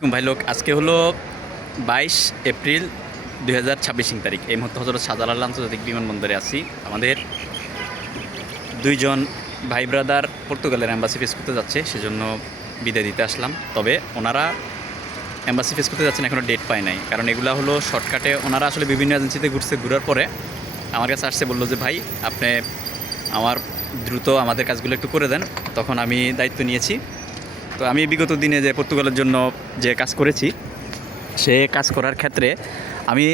ভাই লোক আজকে হলো 22 এপ্রিল 2026 তারিখ। এই মুহূর্তে হজরত শাহজালাল আন্তর্জাতিক বিমানবন্দরে আছি। আমাদের দুইজন ভাই ব্রাদার পর্তুগালের অ্যাম্বাসি ফেস করতে যাচ্ছে, সেজন্য বিদায় দিতে আসলাম। তবে ওনারা অ্যাম্বাসি ফেস করতে যাচ্ছেন, এখনও ডেট পায় নাই, কারণ এগুলো হলো শর্টকাটে। ওনারা আসলে বিভিন্ন এজেন্সিতে ঘুরার পরে আমার কাছে আসছে, বললো যে ভাই আপনি আমার দ্রুত আমাদের কাজগুলো একটু করে দেন। তখন আমি দায়িত্ব নিয়েছি। তো আমি বিগত দিনে যে পর্তুগালের জন্য যে কাজ করেছি, সে কাজ করার ক্ষেত্রে আমি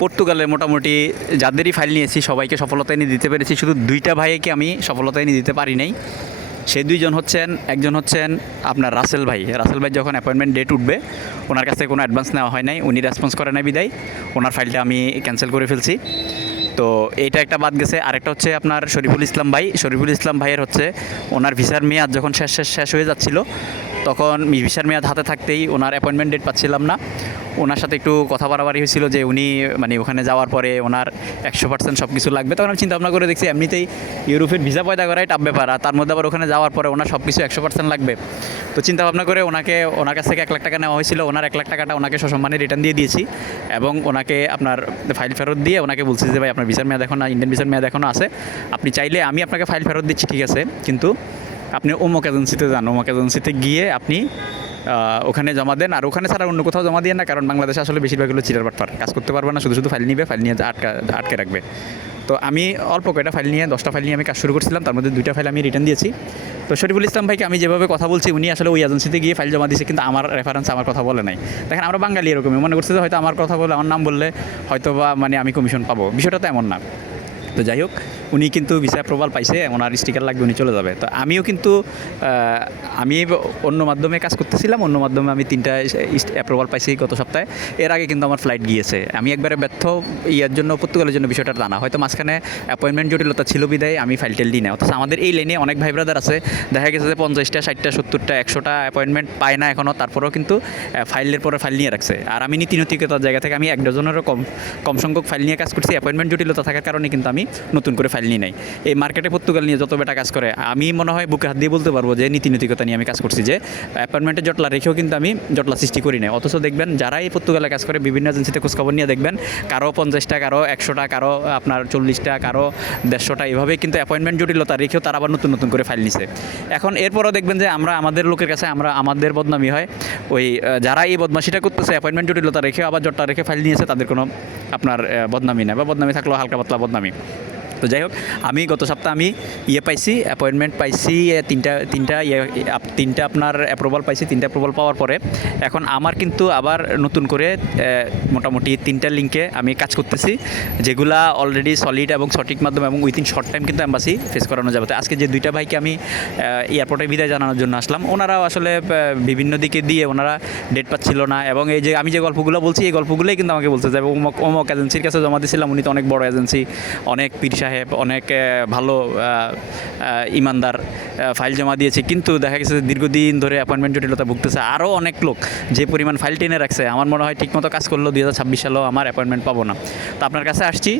পর্তুগালের মোটামুটি যাদেরই ফাইল নিয়েছি সবাইকে সফলতা এনে দিতে পেরেছি। শুধু দুইটা ভাইকে আমি সফলতা এনে দিতে পারি নাই। সেই দুইজন হচ্ছেন, একজন হচ্ছেন আপনার রাসেল ভাই যখন অ্যাপয়েন্টমেন্ট ডেট উঠবে ওনার কাছ থেকে কোনো অ্যাডভান্স নেওয়া হয় নাই, উনি রেসপন্স করে নাই বিদায় ওনার ফাইলটা আমি ক্যান্সেল করে ফেলছি। তো এইটা একটা বাদ গেছে। আরেকটা হচ্ছে আপনার শরীফুল ইসলাম ভাইয়ের হচ্ছে ওনার ভিসার মেয়াদ যখন শেষ হয়ে যাচ্ছিল, তখন ভিসার মেয়াদ হাতে থাকতেই ওনার অ্যাপয়েন্টমেন্ট ডেট পাচ্ছিলাম না। ওনার সাথে একটু কথা বাড়াবাড়ি হয়েছিল যে উনি মানে ওখানে যাওয়ার পরে ওনার 100% সব কিছু লাগবে। তখন আমি চিন্তা ভাবনা করে দেখছি এমনিতেই ইউরোপের ভিসা পয়দা করাই টাফ ব্যাপার, আর তার মধ্যে আবার ওখানে যাওয়ার পরে ওনার সব কিছু 100% লাগবে। তো চিন্তা ভাবনা করে ওনার কাছ থেকে 1 লাখ টাকা নেওয়া হয়েছিল। ওনার 1 লাখ টাকাটা ওনাকে সসম্মানে রিটার্ন দিয়ে দিয়েছি এবং ওনাকে আপনার ফাইল ফেরত দিয়ে ওনাকে বলছি যে ভাই আপনার ভিসার মেয়াদ এখন, ইন্ডিয়ান ভিসার মেয়াদ এখনও আছে, আপনি চাইলে আমি আপনাকে ফাইল ফেরত দিচ্ছি, ঠিক আছে, কিন্তু আপনি অমুক এজেন্সিতে যান, অমুক এজেন্সিতে গিয়ে আপনি ওখানে জমা দেন, আর ওখানে ছাড়া অন্য কোথাও জমা দিয়ে না, কারণ বাংলাদেশে আসলে বেশিরভাগ হলো চিটার বাটপার, কাজ করতে পারবে না, শুধু ফাইল নিবে, ফাইল নিয়ে আটকে রাখবে। তো আমি অল্প কয়টা ফাইল নিয়ে 10টা ফাইল নিয়ে আমি কাজ শুরু করছিলাম, তার মধ্যে 2টা ফাইল আমি রিটার্ন দিয়েছি। তো শরীফুল ইসলাম ভাইকে আমি যেভাবে কথা বলছি, উনি আসলে ওই এজেন্সিতে গিয়ে ফাইল জমা দিয়েছে, কিন্তু আমার রেফারেন্স আমার কথা বলে নাই। দেখেন আমরা বাঙালি এরকমই মনে করছে যে হয়তো আমার কথা বলে, আমার নাম বললে হয়তো বা মানে আমি কমিশন পাবো, বিষয়টা তো এমন না। তো যাই হোক, উনি কিন্তু ভিসা অ্যাপ্রুভাল পাইছে, ওনার স্টিকার লাগবে, উনি চলে যাবে। তো আমিও কিন্তু আমি অন্য মাধ্যমে কাজ করতেছিলাম, অন্য মাধ্যমে আমি 3টা অ্যাপ্রুভাল পাইছি গত সপ্তাহে। এর আগে কিন্তু আমার ফ্লাইট গিয়েছে। আমি একবারে ব্যর্থ ইয়ার জন্য, পর্তুগালের জন্য বিষয়টা জানা, হয়তো মাঝখানে অ্যাপয়েন্টমেন্ট জটিলতা ছিল বিদায় আমি ফাইল টেল দিই না। অথচ আমাদের এই লাইনে অনেক ভাই ব্রাদার আছে, দেখা গেছে যে 50টা 60টা 70টা 100টা অ্যাপয়েন্টমেন্ট পায় না এখনও, তারপরেও কিন্তু ফাইলের পরে ফাইল নিয়ে রাখছে। আর আমি নীতিনৈতিকতার জায়গা থেকে আমি 1 ডজনেরও কম সংখ্যক ফাইল নিয়ে কাজ করছি। অ্যাপয়েন্টমেন্ট জটিলতা থাকার কারণে কিন্তু আমি নতুন করে ফাইল নিই নাই। এই মার্কেটে পর্তুগাল নিয়ে যত বেটা কাজ করে, আমি মনে হয় বুকে হাত দিয়ে বলতে পারবো যে নীতিনৈতিকতা নিয়ে আমি কাজ করছি, যে অ্যাপয়েন্টমেন্টে জটলা রেখেও কিন্তু আমি জটলা সৃষ্টি করি নাই। অথচ দেখবেন যারা এই পর্তুগালে কাজ করে বিভিন্ন এজেন্সিতে খোঁজখবর নিয়ে দেখবেন, কারো 50টা, কারো 100টা, কারো আপনার 40টা, কারো 150টা, এভাবেই কিন্তু অ্যাপয়েন্টমেন্ট জটিলতা রেখেও তারা আবার নতুন করে ফাইল নিছে। এখন এরপরও দেখবেন যে আমাদের লোকের কাছে আমাদের বদনামি হয়। ওই যারা এই বদমাশিটা করতেছে, অ্যাপয়েন্টমেন্ট জটিলতা রেখেও আবার জটলা রেখে ফাইল নিয়েছে, তাদের কোনো আপনার বদনামি না, বা বদনামি থাকলেও হালকা পাতলা বদনামি। তো যাই হোক, আমি গত সপ্তাহে আমি পাইছি, অ্যাপয়েন্টমেন্ট পাইছি, তিনটা আপনার অ্যাপ্রুভাল পাইছি। 3টা অ্যাপ্রুভাল পাওয়ার পরে এখন আমার কিন্তু আবার নতুন করে মোটামুটি 3টা লিঙ্কে আমি কাজ করতেছি, যেগুলা অলরেডি সলিড এবং সঠিক মাধ্যমে এবং উইথিন শর্ট টাইম কিন্তু অ্যাম্বাসি ফেস করানো যাবে। তো আজকে যে 2টা ভাইকে আমি এয়ারপোর্টে বিদায় জানানোর জন্য আসলাম, ওনারাও আসলে বিভিন্ন দিকে দিয়ে ওনারা ডেট পাচ্ছিল না, এবং এই যে আমি যে গল্পগুলো বলছি, এই গল্পগুলোই কিন্তু আমাকে বলতে যাবে অমুক এজেন্সির কাছে জমা দিয়েছিলাম, উনি তো অনেক বড় এজেন্সি, অনেক পীর সাহেব, অনেক ভালো ইমানদার, ফাইল জমা দিয়েছে, কিন্তু দেখা গেছে দীর্ঘদিন ধরে অ্যাপয়েন্টমেন্ট জটিলতা ভুগতেছে। আরও অনেক লোক যে পরিমাণ ফাইল টেনে রাখছে, আমার মনে হয় ঠিকমতো কাজ করলেও 2026 সালেও আমার অ্যাপয়েন্টমেন্ট পাবো না। তো আপনার কাছে আসছি,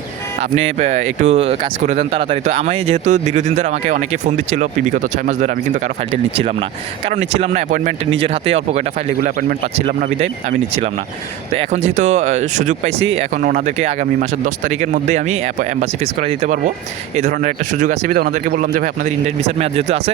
আপনি একটু কাজ করে দেন তাড়াতাড়ি। তো আমি যেহেতু দীর্ঘদিন ধরে আমাকে অনেকে ফোন দিচ্ছিল, বিগত 6 মাস ধরে আমি কিন্তু কারো ফাইল টেল নিচ্ছিলাম না, অ্যাপয়েন্টমেন্ট নিজের হাতে অল্প কয়টা ফাইল, এগুলো অ্যাপয়েন্টমেন্ট পাচ্ছিলাম না বিদায় আমি নিচ্ছিলাম না। তো এখন যেহেতু সুযোগ পাইছি, এখন ওনাদেরকে আগামী মাসের 10 তারিখের মধ্যেই আমি অ্যাম্বাসি ফেস করে দিতে পারবো। এই ধরনের একটা সুযোগ আছে বিধায় ওনাদেরকে বললাম যে ভাই আপনাদের ইন্ডিয়ান ভিসার মেয়াদ যেহেতু আছে,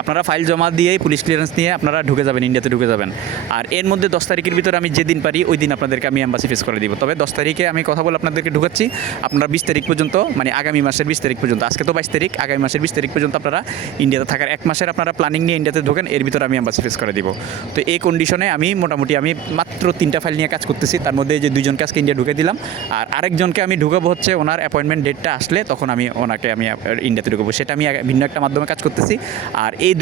আপনারা ফাইল জমা দিয়েই পুলিশ ক্লিয়ারেন্স নিয়ে আপনারা ঢুকে যাবেন, ইন্ডিয়াতে ঢুকে যাবেন। আর এর মধ্যে 10 তারিখের ভিতরে আমি যেদিন পারি ওই দিন আপনাদেরকে আমি অ্যাম্বাসি ফেস করে দিব। তবে 10 তারিখে আমি কথা বলে আপনাদেরকে ঢুকাচ্ছি, আপনারা 20 তারিখ পর্যন্ত, মানে আগামী মাসের 20 তারিখ পর্যন্ত, আজকে তো 22 তারিখ, আগামী মাসের 20 তারিখ পর্যন্ত আপনারা ইন্ডিয়াতে থাকার 1 মাসের আপনারা প্ল্যানিং নিয়ে ইন্ডিয়াতে ঢোকেন, এর ভিতরে আমি অ্যাম্বাসি ফেস করে দিব। তো এই কন্ডিশনে আমি মোটামুটি আমি মাত্র 3টা ফাইল নিয়ে কাজ করতেছি, তার মধ্যে যে 2জনকে আজকে ইন্ডিয়া ঢুকে দিলাম, আর আরেকজনকে আমি ঢুকাবো হচ্ছে ওনার অ্যাপয়েন্টমেন্ট ডেটটা আসলে, তখন আমি ওনাকে আমি ইন্ডিয়াতে ঢুকবো, সেটা আমি ভিন্ন একটা মাধ্যমে কাজ করতেছি। আর এই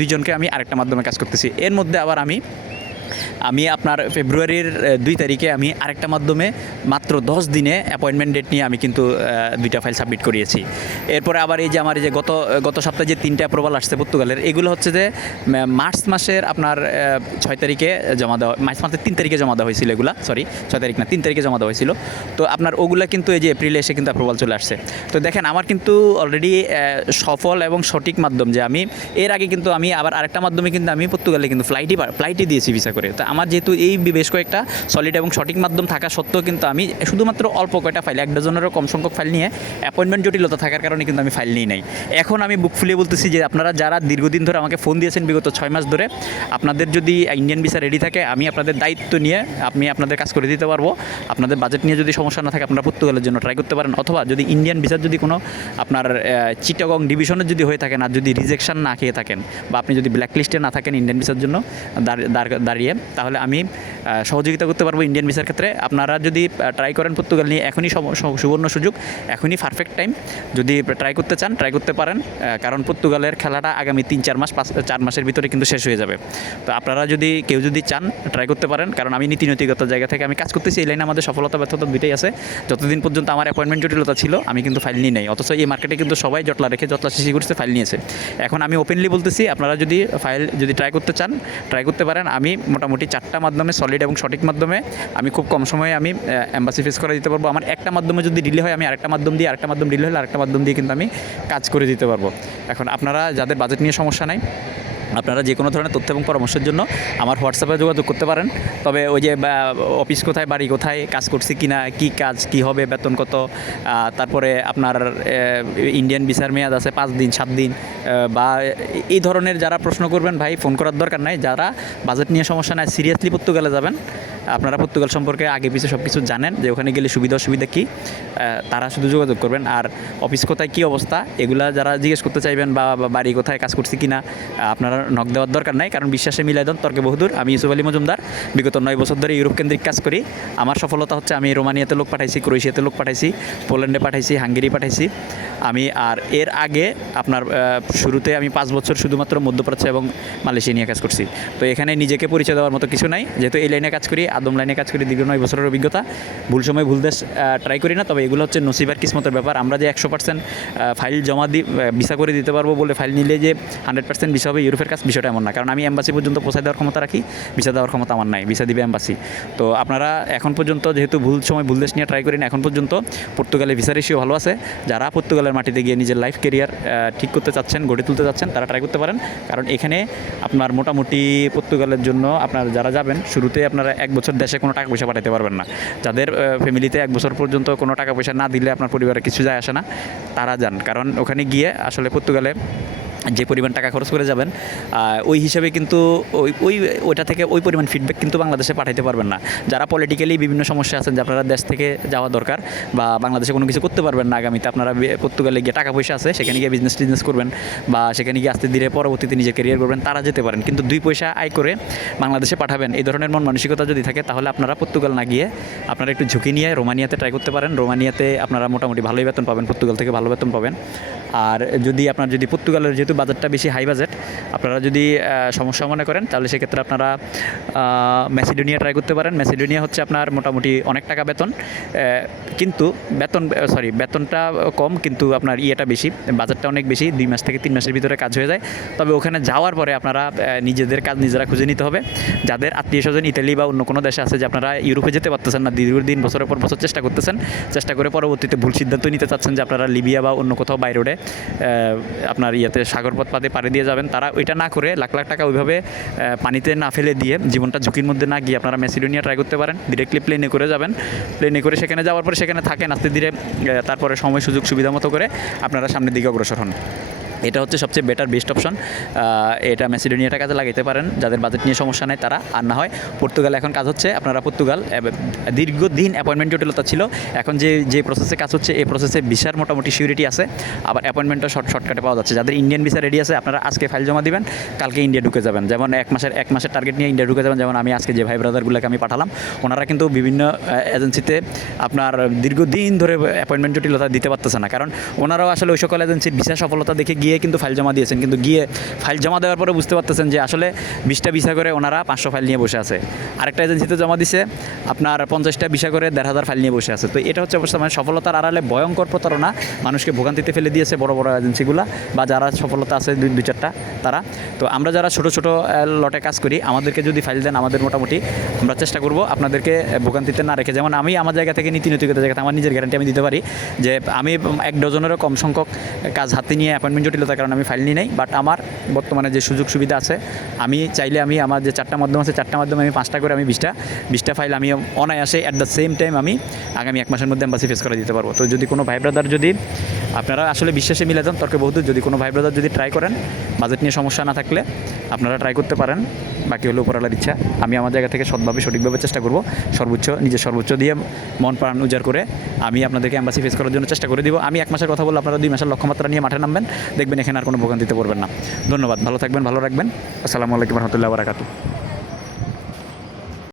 2জনকে আমি আরেকটা মাধ্যমে কাজ করতেছি। এর মধ্যে আবার আমি আপনার ফেব্রুয়ারির 2 তারিখে আমি আরেকটা মাধ্যমে মাত্র 10 দিনে অ্যাপয়েন্টমেন্ট ডেট নিয়ে আমি কিন্তু 2টা ফাইল সাবমিট করিয়েছি। এরপরে আবার এই যে আমার এই যে গত সপ্তাহে যে 3টা অ্যাপ্রুভাল আসছে পর্তুগালের, এগুলো হচ্ছে যে মার্চ মাসের আপনার 6 তারিখে জমা দেওয়া, মার্চ মাসের 3 তারিখে জমা দেওয়া হয়েছিল, এগুলো 6 তারিখ না 3 তারিখে জমা দেওয়া হয়েছিল। তো আপনার ওগুলো কিন্তু এই যে এপ্রিলে এসে কিন্তু অ্যাপ্রুভাল চলে আসছে। তো দেখেন আমার কিন্তু অলরেডি সফল এবং সঠিক মাধ্যম, যে আমি এর আগে কিন্তু আমি আবার আরেকটা মাধ্যমে কিন্তু আমি পর্তুগালে কিন্তু ফ্লাইটই দিয়েছি ভিসা করে। করে। তো আমার যেহেতু এই বেশ কয়েকটা সলিড এবং সঠিক মাধ্যম থাকা সত্ত্বেও কিন্তু আমি শুধুমাত্র অল্প কয়টা ফাইল, 1 ডজনেরও কম সংখ্যক ফাইল নিয়ে অ্যাপয়েন্টমেন্ট জটিলতা থাকার কারণে কিন্তু আমি ফাইল নিই নাই। এখন আমি বুক ফুলিয়ে বলতেছি যে আপনারা যারা দীর্ঘদিন ধরে আমাকে ফোন দিয়েছেন বিগত 6 মাস ধরে, আপনাদের যদি ইন্ডিয়ান ভিসা রেডি থাকে আমি আপনাদের দায়িত্ব নিয়ে আমি আপনাদের কাজ করে দিতে পারবো। আপনাদের বাজেট নিয়ে যদি সমস্যা না থাকে আপনারা পর্তুগালের জন্য ট্রাই করতে পারেন, অথবা যদি ইন্ডিয়ান ভিসার যদি কোনো আপনার চিটাগং ডিভিশনের যদি হয়ে থাকেন আর যদি রিজেকশন না খেয়ে থাকেন বা আপনি যদি ব্ল্যাক লিস্টে না থাকেন ইন্ডিয়ান ভিসার জন্য দাঁড়িয়ে, তাহলে আমি সহযোগিতা করতে পারবো ইন্ডিয়ান ভিসার ক্ষেত্রে। আপনারা যদি ট্রাই করেন পর্তুগাল নিয়ে, এখনই সুবর্ণ সুযোগ, এখনই পারফেক্ট টাইম। যদি ট্রাই করতে চান ট্রাই করতে পারেন, কারণ পর্তুগালের খেলাটা আগামী 3-4 মাস 4 মাসের ভিতরে কিন্তু শেষ হয়ে যাবে। তো আপনারা যদি কেউ যদি চান ট্রাই করতে পারেন, কারণ আমি নীতিনৈতিকতার জায়গা থেকে আমি কাজ করতেছি। এই লাইনে আমাদের সফলতা ব্যর্থতা দুইটাই আছে। যতদিন পর্যন্ত আমার অ্যাপয়েন্টমেন্ট জটিলতা ছিল আমি কিন্তু ফাইল নিই নাই, অথচ এই মার্কেটে কিন্তু সবাই জটলা রেখে জটলা শিশি করছে ফাইল নিয়েছে। এখন আমি ওপেনলি বলতেছি, আপনারা যদি ফাইল যদি ট্রাই করতে চান ট্রাই করতে পারেন। আমি মোটামুটি 4টা মাধ্যমে সলিড এবং সঠিক মাধ্যমে আমি খুব কম সময়ে আমি এম্বাসি ফেস করে দিতে পারবো। আমার একটা মাধ্যমে যদি ডিলে হয় আমি আরেকটা মাধ্যম দিয়ে, আরেকটা মাধ্যম ডিলে হলে আরেকটা মাধ্যম দিয়ে কিন্তু আমি কাজ করে দিতে পারবো। এখন আপনারা যাদের বাজেট নিয়ে সমস্যা নাই, আপনারা যে কোনো ধরনের তথ্য এবং পরামর্শের জন্য আমার হোয়াটসঅ্যাপে যোগাযোগ করতে পারেন। তবে ওই যে অফিস কোথায়, বাড়ি কোথায়, কাজ করছি কি না, কী কাজ, কী হবে, বেতন কত, তারপরে আপনার ইন্ডিয়ান ভিসার মেয়াদ আছে 5 দিন 7 দিন, বা এই ধরনের যারা প্রশ্ন করবেন ভাই ফোন করার দরকার নাই। যারা বাজেট নিয়ে সমস্যা নাই, সিরিয়াসলি পর্তুগালে যাবেন, আপনারা পর্তুগাল সম্পর্কে আগে পিছিয়ে সব কিছু জানেন যে ওখানে গেলে সুবিধা অসুবিধা কী, তারা শুধু যোগাযোগ করবেন। আর অফিস কোথায় কী অবস্থা এগুলা যারা জিজ্ঞেস করতে চাইবেন, বা বাড়ি কোথায়, কাজ করছি কি না, আপনারা নক দেওয়ার দরকার নাই, কারণ বিশ্বাসে মিলাই দেন তর্কে বহুদূর। আমি ইউসুফ আলী মজুমদার, বিগত 9 বছর ধরে ইউরোপ কেন্দ্রিক কাজ করি। আমার সফলতা হচ্ছে আমি রোমানিয়াতে লোক পাঠাইছি, ক্রোয়েশিয়াতে লোক পাঠাইছি, পোল্যান্ডে পাঠাইছি, হাঙ্গেরি পাঠাইছি আমি। আর এর আগে আপনার শুরুতে আমি 5 বছর শুধুমাত্র মধ্যপ্রাচ্য এবং মালয়েশিয়া নিয়ে কাজ করছি। তো এখানে নিজেকে পরিচয় দেওয়ার মতো কিছু নাই, যেহেতু এই লাইনে কাজ করি, আদম লাইনে কাজ করি, দীর্ঘ 9 বছরের অভিজ্ঞতা। ভুল সময় ভুল দেশ ট্রাই করি না, তবে এগুলো হচ্ছে নসিব আর কিসমতের ব্যাপার। আমরা যে 100% ফাইল জমা ভিসা করে দিতে পারবো বলে ফাইল নিলে যে 100% ভিসা হবে ইউরোপের কাজ, বিষয়টা এমন না। কারণ আমি এম্বাসি পর্যন্ত পৌঁছে দেওয়ার ক্ষমতা রাখি, ভিসা দেওয়ার ক্ষমতা আমার নাই, ভিসা দিবে এম্বাসি। তো আপনারা এখন পর্যন্ত যেহেতু ভুল সময় ভুল দেশ নিয়ে ট্রাই করি না, এখন পর্যন্ত পর্তুগালে ভিসা রেশিও ভালো আছে। যারা পর্তুগালের মাটিতে গিয়ে নিজের লাইফ কেরিয়ার ঠিক করতে চাচ্ছেন, গড়ে তুলতে চাচ্ছেন, তারা ট্রাই করতে পারেন। কারণ এখানে আপনার মোটামুটি পর্তুগালের জন্য আপনার যারা যাবেন, শুরুতে আপনারা 1 বছর দেশে কোনো টাকা পয়সা পাঠাতে পারবেন না। যাদের ফ্যামিলিতে 1 বছর পর্যন্ত কোনো টাকা পয়সা না দিলে আপনার পরিবারে কিছু যায় আসে না, তারা যান। কারণ ওখানে গিয়ে আসলে পর্তুগালে যে পরিমাণ টাকা খরচ করে যাবেন ওই হিসাবে কিন্তু ওইটা থেকে ওই পরিমাণ ফিডব্যাক কিন্তু বাংলাদেশে পাঠাইতে পারবেন না। যারা পলিটিক্যালি বিভিন্ন সমস্যা আছেন যে আপনারা দেশ থেকে যাওয়া দরকার বা বাংলাদেশে কোনো কিছু করতে পারবেন না আগামীতে, আপনারা পর্তুগালে গিয়ে টাকা পয়সা আছে সেখানে গিয়ে বিজনেস করবেন বা সেখানে গিয়ে আস্তে ধীরে পরবর্তীতে নিজের ক্যারিয়ার করবেন, তারা যেতে পারেন। কিন্তু 2 পয়সা আয় করে বাংলাদেশে পাঠাবেন, এই ধরনের মন মানসিকতা যদি থাকে তাহলে আপনারা পর্তুগাল না গিয়ে আপনারা একটু ঝুঁকি নিয়ে রোমানিয়াতে ট্রাই করতে পারেন। রোমানিয়াতে আপনারা মোটামুটি ভালোই বেতন পাবেন, পর্তুগাল থেকে ভালো বেতন পাবেন। আর যদি পর্তুগালের যেহেতু বাজেটটা বেশি হাই বাজেট, আপনারা যদি সমস্যা মনে করেন তাহলে সেক্ষেত্রে আপনারা ম্যাসিডোনিয়া ট্রাই করতে পারেন। ম্যাসিডোনিয়া হচ্ছে আপনার মোটামুটি অনেক টাকা বেতন, কিন্তু বেতনটা কম, কিন্তু আপনার ইয়েটা বেশি, বাজেটটা অনেক বেশি, 2 মাস থেকে 3 মাসের ভিতরে কাজ হয়ে যায়। তবে ওখানে যাওয়ার পরে আপনারা নিজেদের কাজ নিজেরা খুঁজে নিতে হবে। যাদের আত্মীয় স্বজন ইতালি বা অন্য কোনো দেশে আছে যে আপনারা ইউরোপে যেতে পারতেছেন না, দীর্ঘদিন বছরের পর বছর চেষ্টা করতেছেন, চেষ্টা করে পরবর্তীতে ভুল সিদ্ধান্ত নিতে চাচ্ছেন যে আপনারা লিবিয়া বা অন্য কোথাও বাইরে আপনার সাগরপথ পাড়ি দিয়ে যাবেন, তারা ওইটা না করে লাখ লাখ টাকা ওইভাবে পানিতে না ফেলে দিয়ে জীবনটা ঝুঁকির মধ্যে না গিয়ে আপনারা ম্যাসিডোনিয়া ট্রাই করতে পারেন। ডিরেক্টলি প্লেনে করে যাবেন, প্লেনে করে সেখানে যাওয়ার পরে সেখানে থাকেন আস্তে ধীরে, তারপরে সময় সুযোগ সুবিধা মতো করে আপনারা সামনের দিকে অগ্রসর হন। এটা হচ্ছে সবচেয়ে বেস্ট অপশন। এটা ম্যাসিডোনিয়াটা কাজে লাগাইতে পারেন যাদের বাজেট নিয়ে সমস্যা নেই তারা। আর না হয় পর্তুগাল এখন কাজ হচ্ছে, আপনারা পর্তুগাল দীর্ঘদিন অ্যাপয়েন্টমেন্ট জটিলতা ছিল, এখন যে প্রসেসে কাজ হচ্ছে এই প্রসেসে ভিসার মোটামুটি সিউরিটি আছে, আবার অ্যাপয়েন্টমেন্টটা শর্টকাটে পাওয়া যাচ্ছে। যাদের ইন্ডিয়ান ভিসা রেডি আছে আপনারা আজকে ফাইল জমা দিবেন, কালকে ইন্ডিয়া ঢুকে যাবেন। যেমন 1 মাসের টার্গেট নিয়ে ইন্ডিয়া ঢুকে যাবেন। যেমন আমি আজকে যে ভাই ব্রাদারগুলোকে আমি পাঠালাম, ওনারা কিন্তু বিভিন্ন এজেন্সিতে আপনার দীর্ঘদিন ধরে অ্যাপয়েন্টমেন্ট জটিলতা দিতে পারতেছে না, কারণ ওনারাও আসলে ওই সকল এজেন্সির ভিসা সফলতা দেখে গিয়ে কিন্তু ফাইল জমা দিয়েছেন, কিন্তু গিয়ে ফাইল জমা দেওয়ার পরে বুঝতে পারতেছেন যে আসলে 20টা ভিসা করে ওনারা 500 ফাইল নিয়ে বসে আছে। আরেকটা এজেন্সিতে জমা দিছে আপনার 50টা ভিসা করে 1500 ফাইল নিয়ে বসে আছে। তো এটা হচ্ছে অবস্থা, মানে সফলতার আড়ালে ভয়ঙ্কর প্রতারণা মানুষকে ভোগান্তিতে ফেলে দিয়েছে বড় বড় এজেন্সিগুলো, বা যারা সফলতা আছে 2-4টা তারা। তো আমরা যারা ছোটো ছোটো লটে কাজ করি, আমাদেরকে যদি ফাইল দেন আমাদের মোটামুটি আমরা চেষ্টা করব আপনাদেরকে ভোগান্তিতে না রেখে। যেমন আমি আমার জায়গা থেকে নীতিনৈতিকতার জায়গাতে আমার নিজের গ্যারান্টি আমি দিতে পারি যে আমি 1 ডজনেরও কম সংখ্যক কাজ হাতে নিয়ে অ্যাপয়েন্টমেন্ট জটিলতার কারণে আমি ফাইল নিই নাই। বাট আমার বর্তমানে যে সুযোগ সুবিধা আছে, আমি চাইলে আমি আমার যে 4টা মাধ্যম আছে 4টা মাধ্যমে আমি 5টা করে আমি 20টা ফাইল আমি অনায়াসে অ্যাট দ্য সেম টাইম আমি আগামী 1 মাসের মধ্যে এম্বাসি ফেস করে দিতে পারবো। তো যদি কোনো ভাই ব্রাদার, যদি আপনারা আসলে বিশ্বাসে মিলে যান তর্কে বহুত, যদি কোনো ভাই ব্রাদার যদি ট্রাই করেন, বাজেট নিয়ে সমস্যা না থাকলে আপনারা ট্রাই করতে পারেন। বাকি হলো উপরওয়ালার ইচ্ছা। আমি আমার জায়গা থেকে সৎভাবে সঠিকভাবে চেষ্টা করব, নিজের সর্বোচ্চ দিয়ে মন প্রাণ উজাড় করে আমি আপনাদেরকে এম্বাসি ফেস করার জন্য চেষ্টা করে দিব। আমি 1 মাসের কথা বললে আপনারা 2 মাসের লক্ষ্যমাত্রা নিয়ে মাঠে নামবেন, দেখবেন এখানে আর কোনো ভোগান্তিতে পড়বেন না। ধন্যবাদ, ভালো থাকবেন, ভালো রাখবেন। আসসালামু আলাইকুম রহমতুল্লাহ বারাকাতুহু।